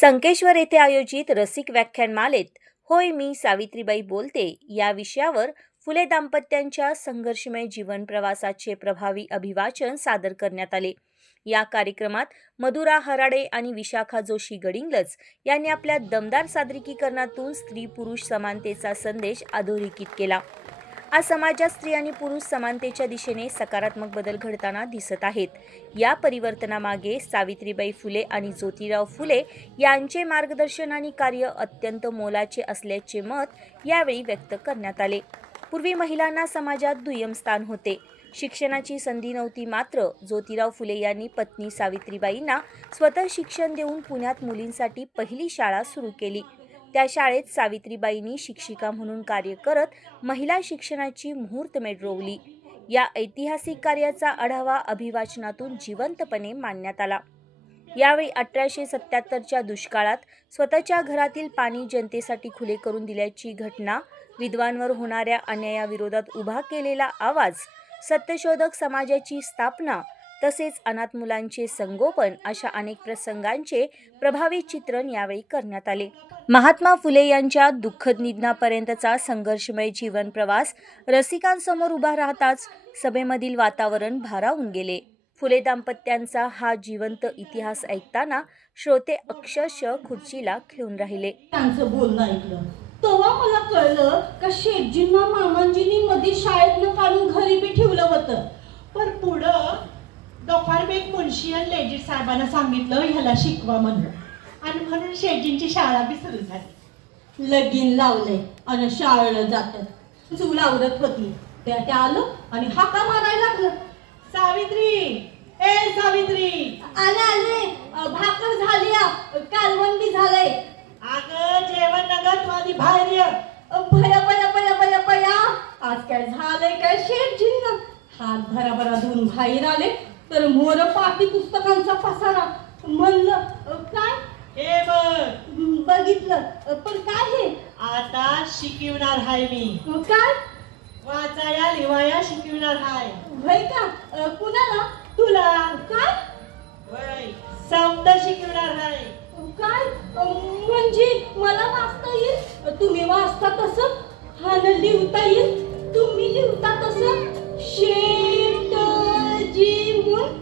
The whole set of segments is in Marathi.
संकेश्वर येथे आयोजित रसिक व्याख्यानमालेत होय मी सावित्रीबाई बोलते या विषयावर फुले दाम्पत्यांच्या संघर्षमय जीवन प्रवासाचे प्रभावी अभिवाचन सादर करण्यात आले. या कार्यक्रमात मधुरा हराडे आणि विशाखा जोशी गडिंग्लज यांनी आपल्या दमदार सादरीकरणातून स्त्री पुरुष समानतेचा संदेश अधोरेखित केला. आज समाजात स्त्री आणि पुरुष समानतेच्या दिशेने सकारात्मक बदल घडताना दिसत आहेत. या परिवर्तनामागे सावित्रीबाई फुले आणि ज्योतिराव फुले यांचे मार्गदर्शन आणि कार्य अत्यंत मोलाचे असल्याचे मत यावेळी व्यक्त करण्यात आले. पूर्वी महिलांना समाजात दुय्यम स्थान होते. शिक्षणाची संधी नव्हती. मात्र ज्योतिराव फुले यांनी पत्नी सावित्रीबाईंना स्वतः शिक्षण देऊन पुण्यात मुलींसाठी पहिली शाळा सुरू केली. त्या शाळेत सावित्रीबाईंनी शिक्षिका म्हणून कार्य करत महिला शिक्षणाची मुहूर्तमेढ रोवली. या ऐतिहासिक कार्याचा आढावा अभिवाचनातून जिवंतपणे मांडण्यात आला. यावेळी 1877च्या दुष्काळात स्वतःच्या घरातील पाणी जनतेसाठी खुले करून दिल्याची घटना, विधवांवर होणाऱ्या अन्यायाविरोधात उभा केलेला आवाज, सत्यशोधक समाजाची स्थापना तसेच अनाथ मुलांचे संगोपन अशा अनेक प्रसंगांचे प्रभावी चित्रण यावेळी करण्यात आले. महात्मा फुले यांच्या दुःखद निधनापर्यंतचा संघर्षमय जीवन प्रवास रसिकांसमोर उभा राहताच सभेमधील वातावरण भारावून गेले. फुले दाम्पत्यांचा हा जिवंत इतिहास ऐकताना श्रोते अक्षरशः खुर्चीला खिळून राहिले. त्यांचं बोलणं ऐकलं तेव्हा मला कळलं का शेठजींना मामांजींनी मध्ये शाळेतनं काढून घरी बी ठेवलं होतं. पण पुढं गफारबेग मुन्शी आणि लेजिट साहेबांना सांगितलं ह्याला शिकवा म्हणून, आणि म्हणून शेठजींची शाळा बी सुरू झाली. लगीन लावले आणि शाळेला जातात. चूल आवरत होती त्या आलो आणि हाका मारायला लागलं, सावित्री ए सावित्री. आले आले, भाकर झाली, कालवण बी झालंय. अगं जेवण नगत माझी बाहेर ये. भया भया भया भया भया, आज काय झालंय काय शेठजींना? हात भराभरा धुवून बाहेर आले तर मोर पाटी पुस्तकांचा पसारा. म्हणलं काय हे बघितलं, पण काय हे? आता शिकवणार हाय मी. काय? वाचाया लिवाया शिकवणार हाय. होय का? कुणाला? तुला. काय? होय, शब्द शिकवणार हाय. काय? म्हणजे मला वाचता येईल? तुम्ही वाचता तसं? हा न लिहता येईल? तुम्ही लिहता तसं? शेठजी म्हणून.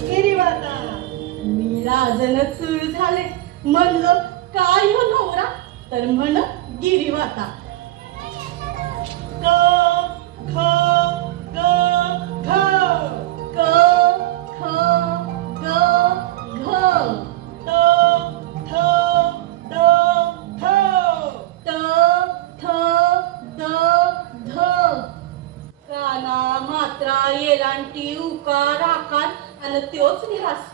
गिरीवाता. मी लाजणं सुरू झाले. म्हणलं काय हो नवरा? तर म्हण गिरीवाता. क ख ग घ क ख ग घ त थ द ध त थ द ध. काना मात्रा येलांटी उकार आकार आणि त्योच ध्यास.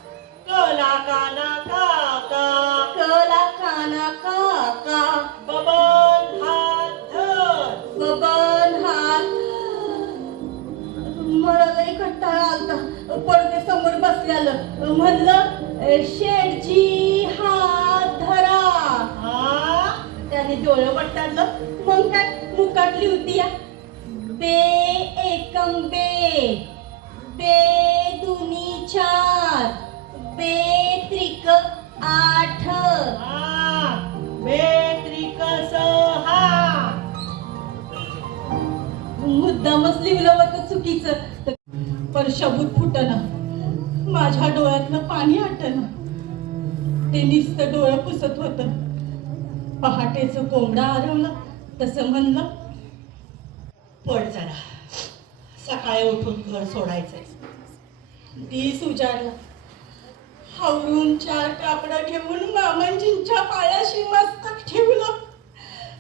कला काना काका कला काना काका. बबन हात धर बबन हात. मला लई कंटाळा आलता पडदे समोर बसल्यालं. म्हणलं शेठजी हात धरा. त्याने डोळं वटारलं. मग काय मुकाटली होती या. बे एकम बे, बे दुनी चार, बे त्रिक आठ, बे त्रिक सहा. मुद्दामच लिहिलं होतं चुकीचं, पण शब्द फुटणं. माझ्या डोळ्यातलं पाणी आटणं. ते नुसतं डोळं पुसत होतं. पहाटेचं कोंबडा आरवलं तसं म्हणलं पड जरा, सकाळी उठून घर सोडायचंय. दिस उजाडला. हावरून 4 कापडं घेऊन मामांजींच्या पायाशी मस्तक ठेवलं.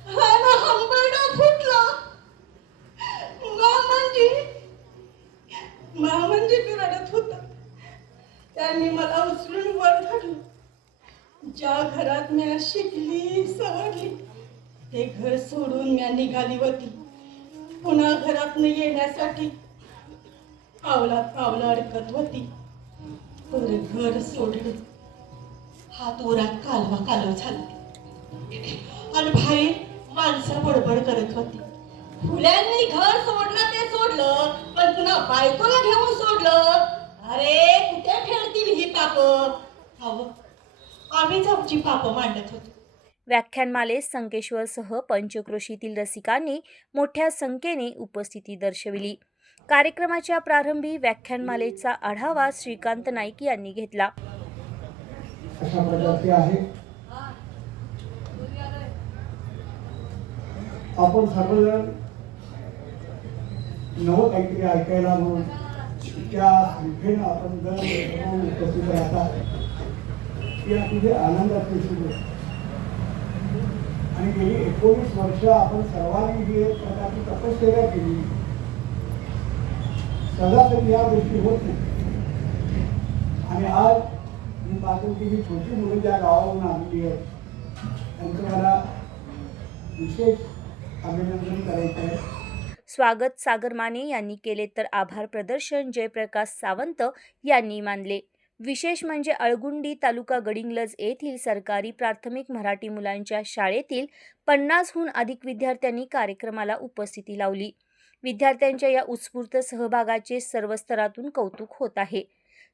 हा ना हंबरडा फुटला. मामांजी रडत होता. त्यांनी मला उचलून वर धरलं. ज्या घरात मी शिकली सवरली ते घर सोडून मी निघाली होती. पुन्हा घरात येण्यासाठी पावलात पावलं अडकत होती. तर घर सोडलं. हात ओरात कालवा कालव झाला आणि बाहेर माणसं बडबड करत होती. फुल्यांनी घर सोडलं ते सोडलं, पण पुन्हा बायकोला घेऊन सोडलं. अरे कुठे फेडतील ही पाप? अहो, आम्हीच आमची पाप मांडत होतो. व्याख्यानमालेत संकेश्वरसह पंचक्रोशीतील रसिकांनी मोठ्या संख्येने उपस्थिती दर्शविली. कार्यक्रमाच्या प्रारंभी व्याख्यानमालेचा आढावा श्रीकांत नाईक यांनी घेतला. अशा प्रकारचे आहे. आपण सर्वजण नवं काहीतरी ऐकायला म्हणून त्या संख्येनं आपण जर उपस्थित राहता ती अतिशय आनंदाची सुरू. आणि गेली 19 वर्ष आपण सर्वांनी ही एक प्रकारची तपश्चर्या केली. सदा तरी या गोष्टी होत नाही. आणि आज मी पाहतो की ही छोटी मुलं ज्या गावावरून आलेली आहेत त्यांचं मला विशेष अभिनंदन करायचं आहे. स्वागत सागर माने यांनी केले तर आभार प्रदर्शन जयप्रकाश सावंत यांनी मानले. विशेष म्हणजे अळगुंडी तालुका गडिंग्लज येथील सरकारी प्राथमिक मराठी मुलांच्या शाळेतील 50हून अधिक विद्यार्थ्यांनी कार्यक्रमाला उपस्थिती लावली. विद्यार्थ्यांच्या या उत्स्फूर्त सहभागाचे सर्व स्तरातून कौतुक होत आहे.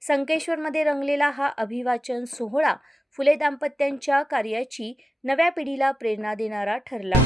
संकेश्वरमध्ये रंगलेला हा अभिवाचन सोहळा फुले दाम्पत्यांच्या कार्याची नव्या पिढीला प्रेरणा देणारा ठरला.